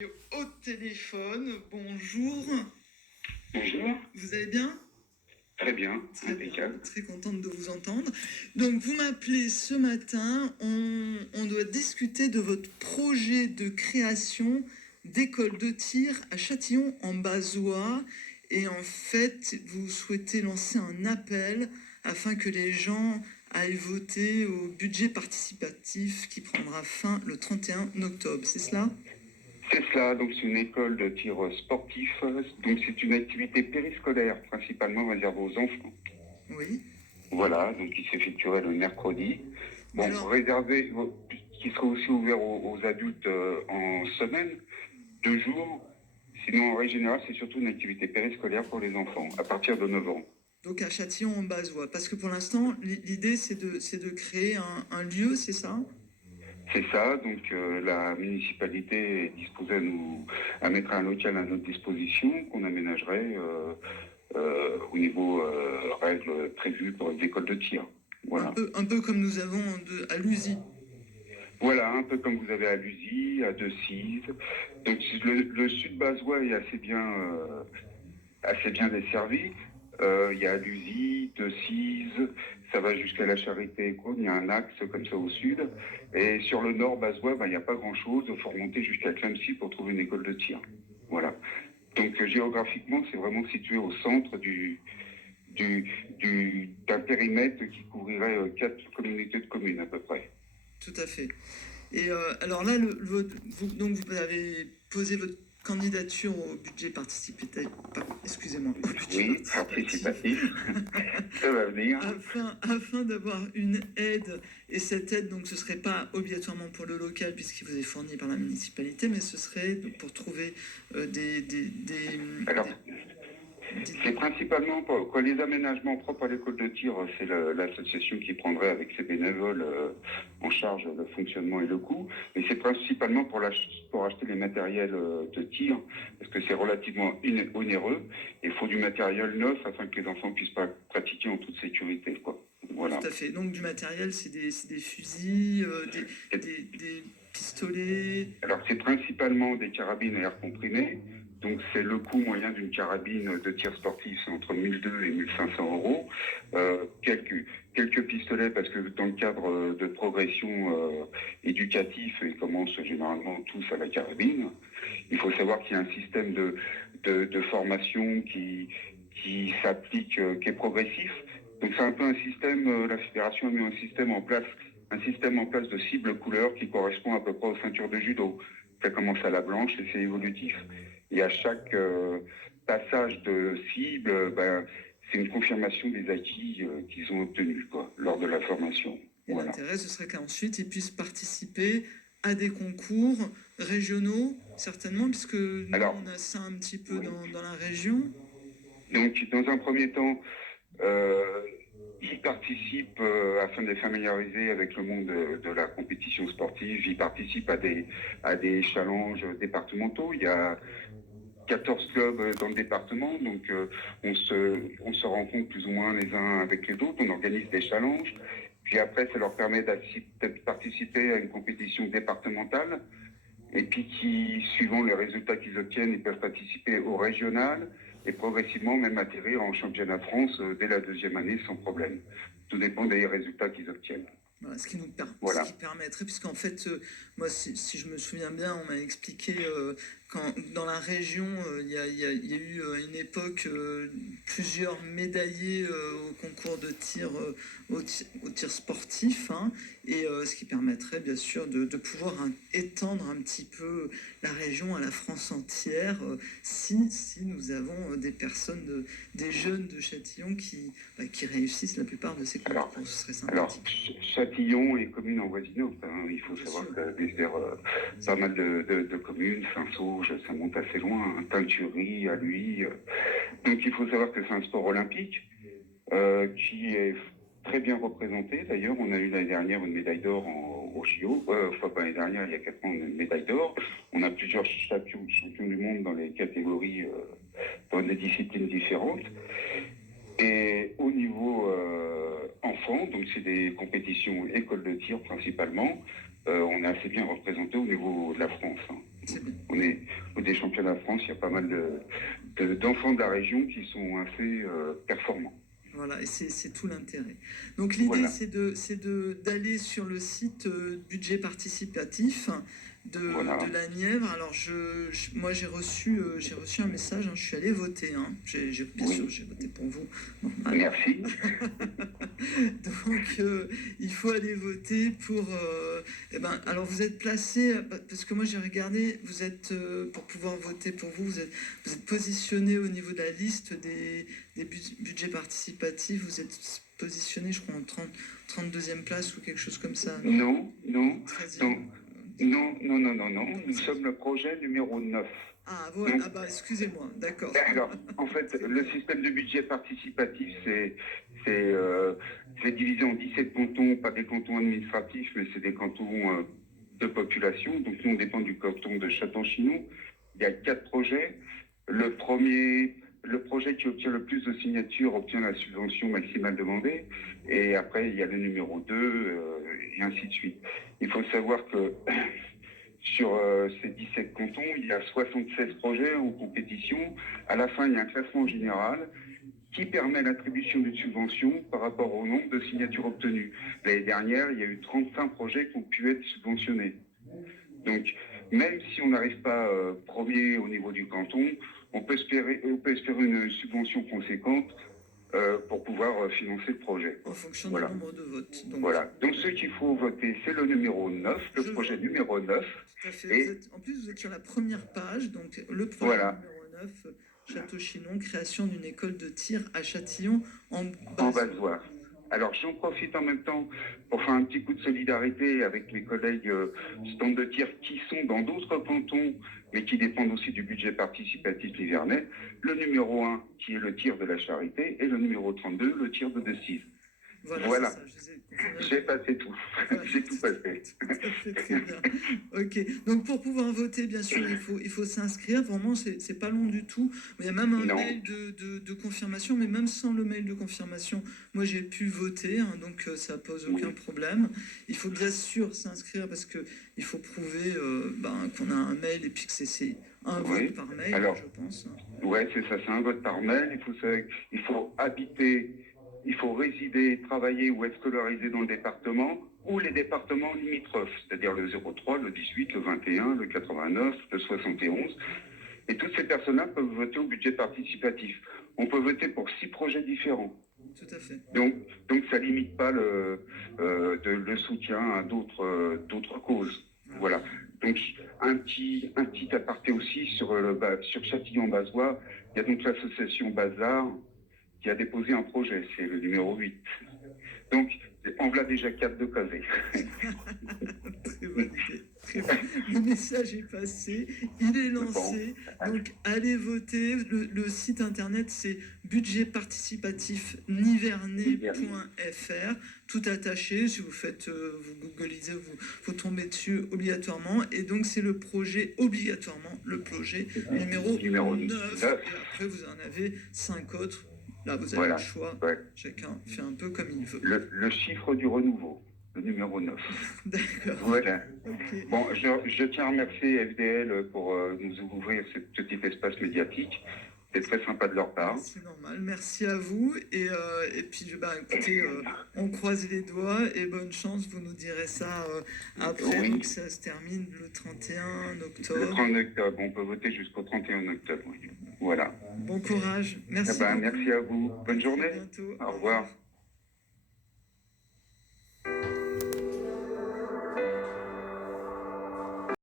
Au téléphone, bonjour. Bonjour, Vous allez bien? très bien, Très bien, impeccable. très contente de vous entendre. Donc vous m'appelez ce matin, on doit discuter de votre projet de création d'école de tir à Châtillon en Bazois. Et en fait, vous souhaitez lancer un appel afin que les gens aillent voter au budget participatif qui prendra fin le 31 octobre, c'est cela? C'est cela, donc c'est une école de tir sportif, donc c'est une activité périscolaire principalement réservée aux enfants. Oui. Voilà, donc qui s'effectuerait le mercredi. Mais Bon, alors, réservé, qui serait aussi ouvert aux adultes en semaine, 2 jours. Sinon, en règle générale, c'est surtout une activité périscolaire pour les enfants, à partir de 9 ans. donc à Châtillon en Bazois, parce que pour l'instant, l'idée c'est de créer un lieu, c'est ça? C'est ça, donc la municipalité est disposée à mettre un local à notre disposition qu'on aménagerait au niveau règles prévues pour les écoles de tir. Voilà. Un peu comme nous avons à Lusy. Voilà, un peu comme vous avez à Lusy, à Decize. Donc le sud basois est assez bien desservi. Il y a Lusy, Decize, ça va jusqu'à la Charité et Cône, il y a un axe comme ça au sud. Et sur le nord basois, il n'y a pas grand-chose, il faut remonter jusqu'à Clemcy pour trouver une école de tir. Voilà. Donc géographiquement, c'est vraiment situé au centre d'un périmètre qui couvrirait 4 communautés de communes à peu près. Tout à fait. Et alors là, donc vous avez posé votre candidature au budget participatif. Excusez-moi. Au budget Oui, participatif, ça va venir. Afin d'avoir une aide, et cette aide, donc, ce ne serait pas obligatoirement pour le local puisqu'il vous est fourni par la municipalité, mais ce serait donc, pour trouver Alors, c'est principalement pour les aménagements propres à l'école de tir, c'est l'association qui prendrait avec ses bénévoles en charge le fonctionnement et le coût, mais c'est principalement pour acheter les matériels de tir, parce que c'est relativement onéreux, et il faut du matériel neuf afin que les enfants puissent pas pratiquer en toute sécurité, quoi. Voilà. Tout à fait. Donc du matériel, c'est des fusils, des pistolets. Alors c'est principalement des carabines à air comprimé. Donc c'est le coût moyen d'une carabine de tir sportif, c'est entre 1200 et 1500 euros. Quelques pistolets parce que dans le cadre de progression éducative, ils commencent généralement tous à la carabine. Il faut savoir qu'il y a un système de formation qui s'applique, qui est progressif. Donc c'est un peu un système, la fédération a mis un système en place de cibles couleurs qui correspond à peu près aux ceintures de judo. Ça commence à la blanche et c'est évolutif. Et à chaque passage de cible, c'est une confirmation des acquis qu'ils ont obtenus lors de la formation. Et Voilà. l'intérêt, ce serait qu'ensuite, ils puissent participer à des concours régionaux, certainement, puisque nous, on a ça un petit peu dans la région. Donc, dans un premier temps, ils participent, afin de les familiariser avec le monde de la compétition sportive, ils participent à des challenges départementaux. Il y a 14 clubs dans le département, donc on se rencontre plus ou moins les uns avec les autres, on organise des challenges, puis après ça leur permet de participer à une compétition départementale, et puis suivant les résultats qu'ils obtiennent, ils peuvent participer au régional, et progressivement même atterrir en championnat de France dès la 2e année sans problème. Tout dépend des résultats qu'ils obtiennent. Voilà, ce qui permettrait, puisqu'en fait, moi, si je me souviens bien, on m'a expliqué quand dans la région, il y a eu à une époque plusieurs médaillés au concours de tir, au tir sportif, hein, et ce qui permettrait bien sûr de pouvoir étendre un petit peu la région à la France entière, si nous avons des personnes, des jeunes de Châtillon qui réussissent la plupart de ces concours. Ce serait sympathique. Châtillon et communes en voisinage, il faut savoir que dessert pas mal de communes, Saint-Sauge, ça monte assez loin, hein, Teintury, à lui. Donc il faut savoir que c'est un sport olympique qui est très bien représenté. D'ailleurs, on a eu l'année dernière une médaille d'or au JO, pas l'année dernière, il y a 4 ans, une médaille d'or. On a plusieurs champions du monde dans les catégories, dans des disciplines différentes. Et au niveau enfants, donc c'est des compétitions écoles de tir principalement, on est assez bien représenté au niveau de la France. Hein. C'est bien. On est au des championnats de France, il y a pas mal d'enfants de la région qui sont assez performants. Voilà, et c'est tout l'intérêt. Donc l'idée, Voilà. d'aller sur le site budget participatif Voilà. de la Nièvre. Alors moi j'ai reçu un message, hein, je suis allé voter, hein. Bien Oui. sûr j'ai voté pour vous. Normal. Merci. Donc il faut aller voter pour. Alors vous êtes placé, parce que moi j'ai regardé, vous êtes pour pouvoir voter pour vous, vous êtes positionné au niveau de la liste des budgets participatifs, vous êtes positionné, je crois, en 32e place ou quelque chose comme ça. Non. 13e. Non. Nous sommes le projet numéro 9. Ah, voilà. Donc, Ah bah, excusez-moi, d'accord. alors, en fait, le système de budget participatif, c'est divisé en 17 cantons, pas des cantons administratifs, mais c'est des cantons de population. Donc, nous, on dépend du canton de Château-Chinon. Il y a 4 projets. Le projet qui obtient le plus de signatures obtient la subvention maximale demandée. Et après, il y a le numéro 2, et ainsi de suite. Il faut savoir que sur ces 17 cantons, il y a 76 projets en compétition. À la fin, il y a un classement général qui permet l'attribution d'une subvention par rapport au nombre de signatures obtenues. L'année dernière, il y a eu 35 projets qui ont pu être subventionnés. Donc, même si on n'arrive pas premier au niveau du canton, on peut espérer une subvention conséquente pour pouvoir financer le projet. En fonction Voilà. du nombre de votes. Voilà. Donc, ce qu'il faut voter, c'est le numéro 9, le projet numéro 9. Tout à fait. En plus, vous êtes sur la première page, donc le projet numéro 9, Château-Chinon, création d'une école de tir à Châtillon en Bazoire. Alors, j'en profite en même temps pour faire un petit coup de solidarité avec mes collègues stand de tir qui sont dans d'autres cantons, mais qui dépendent aussi du budget participatif nivernais. Le numéro 1, qui est le tir de la Charité, et le numéro 32, le tir de Decize. Voilà. J'ai passé tout. Voilà. J'ai tout passé. Tout à fait, très bien. Ok. Donc pour pouvoir voter, bien sûr, il faut s'inscrire. Vraiment, c'est pas long du tout. Mais il y a même un mail de confirmation. Mais même sans le mail de confirmation, moi j'ai pu voter, hein, donc ça pose aucun problème. Il faut bien sûr s'inscrire parce que il faut prouver qu'on a un mail et puis que c'est un vote par mail. Alors, je pense. Ouais, c'est ça. C'est un vote par mail. Il faut habiter. Il faut résider, travailler ou être scolarisé dans le département ou les départements limitrophes, c'est-à-dire le 03, le 18, le 21, le 89, le 71. Et toutes ces personnes-là peuvent voter au budget participatif. On peut voter pour 6 projets différents. Tout à fait. Donc ça limite pas le soutien à d'autres causes. Voilà. Donc un petit aparté aussi sur Châtillon-Bazois. Il y a donc l'association Bazar qui a déposé un projet, c'est le numéro 8. Donc, on l'a déjà 4 de casé. Très bonne idée. Très bon. Le message est passé, il est lancé. Bon. Donc, allez voter. Le site internet, c'est budgetparticipatifnivernais.fr. Tout attaché. Si vous faites, vous googlisez, vous tombez dessus obligatoirement. Et donc, c'est le projet, obligatoirement, le projet numéro 9. Et après, vous en avez 5 autres. Là, vous avez le choix. Ouais. Chacun fait un peu comme il veut. Le chiffre du renouveau, le numéro 9. D'accord. Voilà. Okay. Bon, je tiens à remercier FDL pour nous ouvrir ce petit espace médiatique. C'est très sympa de leur part. C'est normal. Merci à vous. Et puis, écoutez, on croise les doigts et bonne chance. Vous nous direz ça après. Oui. Donc, ça se termine le 31 octobre. Le 30 octobre. On peut voter jusqu'au 31 octobre. Oui. Voilà. Bon courage. Merci. Merci à vous. Bonne journée. À bientôt. Au revoir.